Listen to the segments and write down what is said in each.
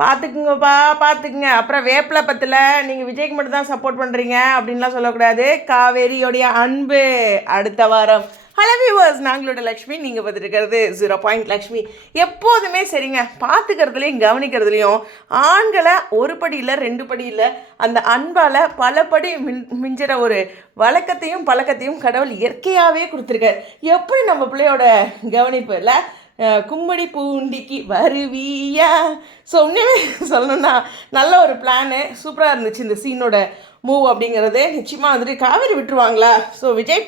பார்த்துக்குங்கப்பா பார்த்துக்குங்க அப்புறம் வேப்பிலை பத்தில் நீங்கள் விஜய்க்கு மட்டும் தான் சப்போர்ட் பண்ணுறீங்க அப்படின்லாம் சொல்லக்கூடாது. காவேரியோடைய அன்பு அடுத்த வாரம். ஹலோ வியூவர்ஸ் நாங்களோட லக்ஷ்மி நீங்கள் பார்த்துருக்கிறது ஜீரோ பாயிண்ட் லக்ஷ்மி. எப்போதுமே சரிங்க பார்த்துக்கிறதுலையும் கவனிக்கிறதுலையும் ஆண்களை ஒரு படியில் ரெண்டு படியில் அந்த அன்பால் பல படி மின் மிஞ்சிற ஒரு வழக்கத்தையும் பழக்கத்தையும் கடவுள் இயற்கையாகவே கொடுத்துருக்காரு. எப்படி நம்ம பிள்ளையோட கவனிப்பு? இல்லை கும்மடி பூண்டிக்கு வருவியா? ஸோ உண்மையுமே சொல்லணும்னா நல்ல ஒரு பிளானு சூப்பராக இருந்துச்சு இந்த சீனோட மூவ் அப்படிங்கிறது. நிச்சயமாக வந்துட்டு காவேரி விட்டுருவாங்களா? ஸோ விஜய்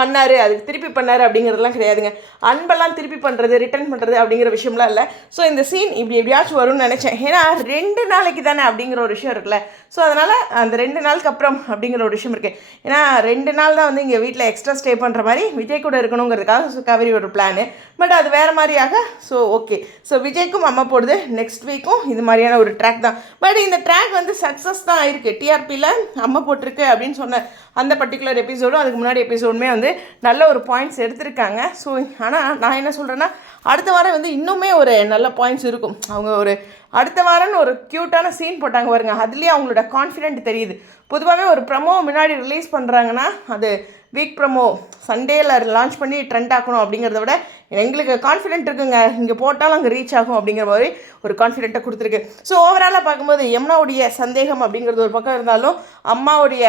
பண்ணார் அதுக்கு திருப்பி பண்ணார் அப்படிங்கிறதுலாம் கிடையாதுங்க. அன்பெல்லாம் திருப்பி பண்ணுறது ரிட்டர்ன் பண்ணுறது அப்படிங்கிற விஷயம்லாம் இல்லை. ஸோ இந்த சீன் இப்படி எப்படியாச்சும் வரும்னு நினச்சேன். ஏன்னா ரெண்டு நாளைக்கு தானே அப்படிங்கிற ஒரு விஷயம் இருக்குல்ல. ஸோ அதனால் அந்த ரெண்டு நாளுக்கு அப்புறம் அப்படிங்கிற ஒரு விஷயம் இருக்குது ஏன்னா ரெண்டு நாள் தான் வந்து இங்கே வீட்டில் எக்ஸ்ட்ரா ஸ்டே பண்ணுற மாதிரி விஜய் கூட இருக்கணுங்கிறதுக்காக ஸோ ஒரு பிளானு பட் அது வேறு மாதிரியாக ஸோ ஓகே ஸோ விஜய்க்கும் அம்மா போடுது. நெக்ஸ்ட் வீக்கும் இது மாதிரியான ஒரு ட்ராக் தான். பட் இந்த ட்ராக் வந்து சக்ஸஸ் தான் இருக்குது டிஆர்பியில் அம்மா போட்டிருக்கு அப்படின்னு சொன்ன அந்த பர்டிகுலர் எபிசோடும் அதுக்கு முன்னாடி எபிசோடுமே வந்து நல்ல ஒரு பாயிண்ட்ஸ் எடுத்திருக்காங்க. ஸோ ஆனால் நான் என்ன சொல்கிறேன்னா அடுத்த வாரம் வந்து இன்னுமே ஒரு நல்ல பாயிண்ட்ஸ் இருக்கும். அவங்க ஒரு அடுத்த வாரம்னு ஒரு க்யூட்டான சீன் போட்டாங்க பாருங்க. அதுலேயே அவங்களோட கான்ஃபிடென்ட் தெரியுது. பொதுவாகவே ஒரு ப்ரமோ முன்னாடி ரிலீஸ் பண்ணுறாங்கன்னா அது வீக் ப்ரமோ சண்டேல லான்ச் பண்ணி ட்ரெண்ட் ஆக்கணும் அப்படிங்கிறத விட எங்களுக்கு கான்ஃபிடென்ட் இருக்குங்க. இங்கே போட்டாலும் அங்கே ரீச் ஆகும் அப்படிங்கிற மாதிரி ஒரு கான்ஃபிடென்ட்டை கொடுத்துருக்கு. ஸோ ஓவராலாக பார்க்கும்போது எம்னாவுடைய சந்தேகம் அப்படிங்கிறது ஒரு பக்கம் இருந்தாலும் அம்மாவுடைய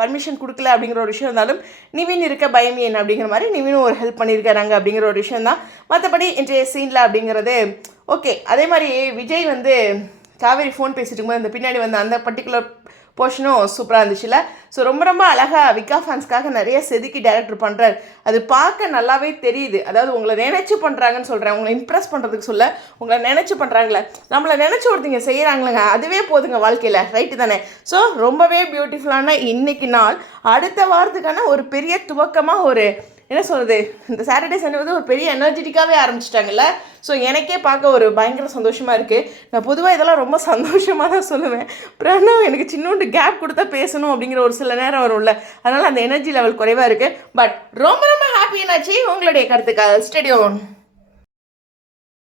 பர்மிஷன் கொடுக்கல அப்படிங்கிற ஒரு விஷயம் இருந்தாலும் நிவின் இருக்க பயம் ஏன் அப்படிங்கிற மாதிரி நிவினும் ஒரு ஹெல்ப் பண்ணியிருக்காங்க அப்படிங்கிற ஒரு விஷயம் தான். மற்றபடி இன்றைய சீனில் அப்படிங்கிறது ஓகே அதே மாதிரி விஜய் வந்து காவேரி ஃபோன் பேசிட்டு இருக்கும்போது அந்த பின்னாடி வந்து அந்த பர்டிகுலர் போர்ஷனும் சூப்பராக இருந்துச்சுல்ல ஸோ ரொம்ப ரொம்ப அழகாக விக்கா ஃபேன்ஸ்க்காக நிறைய செதுக்கி டேரக்டர் பண்ணுறாரு அது பார்க்க நல்லாவே தெரியுது. அதாவது உங்களை நினச்சி பண்ணுறாங்கன்னு சொல்கிறேன் உங்களை இம்ப்ரெஸ் பண்ணுறதுக்கு சொல்ல உங்களை நினச்சி பண்ணுறாங்களே நம்மளை நினச்சி ஒருத்தங்க செய்கிறாங்களேங்க அதுவே போதுங்க வாழ்க்கையில். ரைட்டு தானே? ஸோ ரொம்பவே பியூட்டிஃபுல்லான இன்னைக்கு நாள். அடுத்த வாரத்துக்கான ஒரு பெரிய துவக்கமாக ஒரு என்ன சொல்கிறது இந்த சாட்டர்டே சண்டே வந்து ஒரு பெரிய எனர்ஜெட்டிக்காகவே ஆரம்பிச்சிட்டாங்கல்ல? ஸோ எனக்கே பார்க்க ஒரு பயங்கர சந்தோஷமாக இருக்குது நான் பொதுவாக இதெல்லாம் ரொம்ப சந்தோஷமாக தான் சொல்லுவேன். பிரணவ் எனக்கு சின்னோண்டு கேப் கொடுத்தா பேசணும் அப்படிங்கிற ஒரு சில நேரம் வரும்ல. அதனால் அந்த எனர்ஜி லெவல் குறைவாக இருக்குது பட் ரொம்ப ரொம்ப ஹாப்பி என்னாச்சு? உங்களுடைய கருத்துக்காக ஸ்டெடியோன்